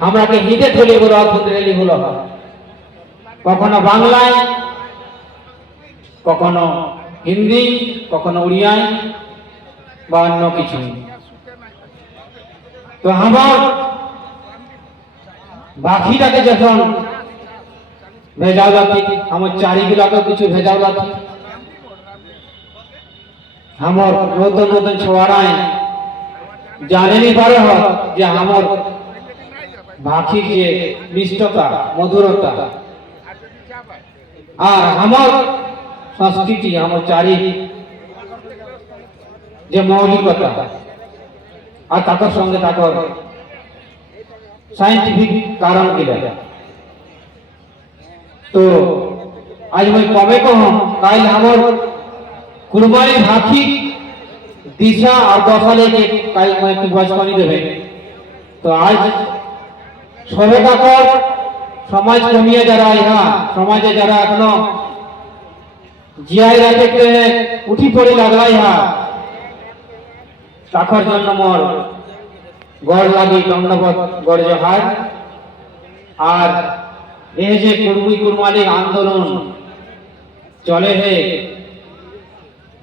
আমরাকে হিতে ঠলে বলো অভদ্রেলি হলো। কখনো বাংলায়, কখনো হিন্দি, কখনো উড়িয়ায়, বা অন্য কিছু। তো আমার বাকিটাকে যখন ভেজাল রাখি আমার চারিগুলাকে কিছু ভেজাল রাখি আমার নতুন নতুন ছোয়ারায় জানেনি পারে হয় যে আমার ভাখির যে মিষ্টতা, মধুরতা। আর আমার সংস্কৃতি, আমার চারি যে মৌলিকতা, আর তাকর সঙ্গে তাকর সাইন্টিফিক কারণ গিলা তো আজ মই কবে কহ কাল আমার কুরবানি ভাখি দিশা আর দশা লেগে কাল মই একটু বয়স করে দেবে। তো আজ কাকর সমাজ কমিয়ে যারা ইহা সমাজে যারা এখনও জিয়াই রাখতে উঠি পড়ে লাগলা ইহা তাকর জন্য মোর গড় লাগি দণ্ডবত গড় জহার আর এই যে কুর্মি কুরমালি আন্দোলন চলে হে,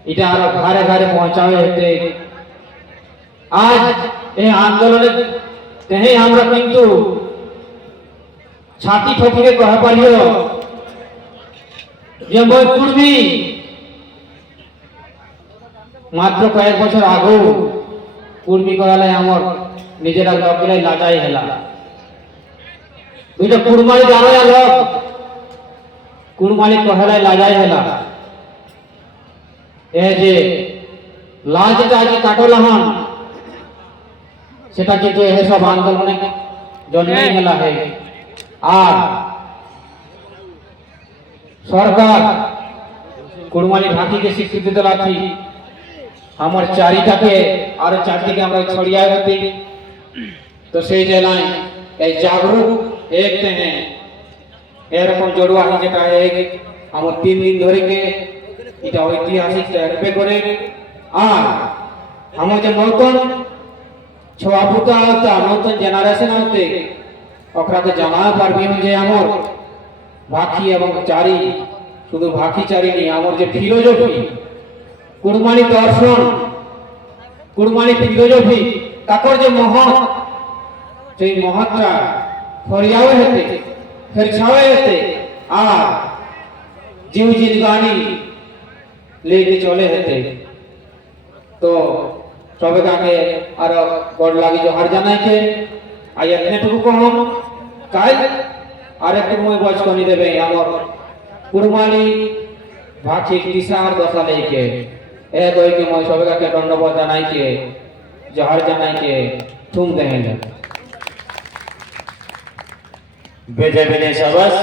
এটা আরও ঘরে ঘরে পৌঁছাবে হতে। আজ এই আন্দোলনে আমরা কিন্তু ঠকিয়ে কহে পারিও যে মই কুর্মি মাত্র কয়েক বছর আগেও কুর্মি করালে আমার নিজেরা লোকেরাই লাজাই হেলা। দুইটা কুরমালি জানো লোক। কুরমালি কহেলাই লাজাই হেলা। এ যে লাজ আজ কাটল হন সেটা কিন্তু এসব আন্দোলনে জন্মেই হেলা হে। আর সরকার কুরমালি ঢাকিকে স্বীকৃতি দিলাছি আমার চারিটাকে আর চারদিকে আমরা ছড়িয়া হতে তো সেই জেলায় এই জাগরুক একতে হ্যাঁ এরকম জড়ুয়া যেটা এক, আমার তিন দিন ধরে এটা ঐতিহাসিক রূপে করে। আর আমার যে নতুন ছোয়া পুতা নতুন জেনারেশন আওতে ওকরাকে জানা পারবি যে আমার ভাখি এবং চারি, শুধু ভাখি চারি নেই, আমার যে ফিলোজফি কুরবানি দর্শন কুরবানি ফিলোজফি তাকর যে মহৎ সেই মহৎটা ফরিয়াও হেতে ফের ছাওয়ে হেতে, আর জীব জিনগানি লেগে চলে হেতে। তো সবে কাকে আর গড় লাগি জোহার জানাইছে। আজ এতটুকু কম আর একটু মই বয়স কমি দেবে আমার কুরবানি ভাখি কিসার দশা লেগে এ দইকে মই সবে কাকে দণ্ডবোধ জানাইকে, জহার জানাইকে, থুম দেহেন বেজে বেজে সবাস।